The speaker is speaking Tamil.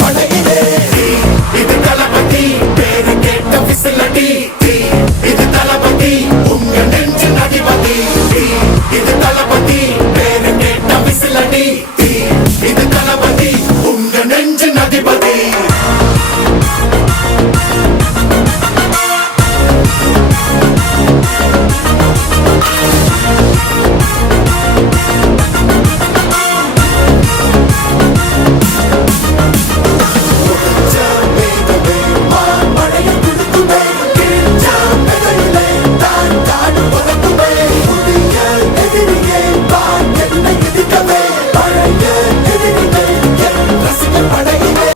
படையிலே இது தளபதி பேரு கேட்ட விசிலடி இது தளபதி உங்க நெஞ்சின் அதிபதி இது தளபதி பேரு கேட்ட விசிலடி இது தளபதி உங்க நெஞ்சின் அதிபதி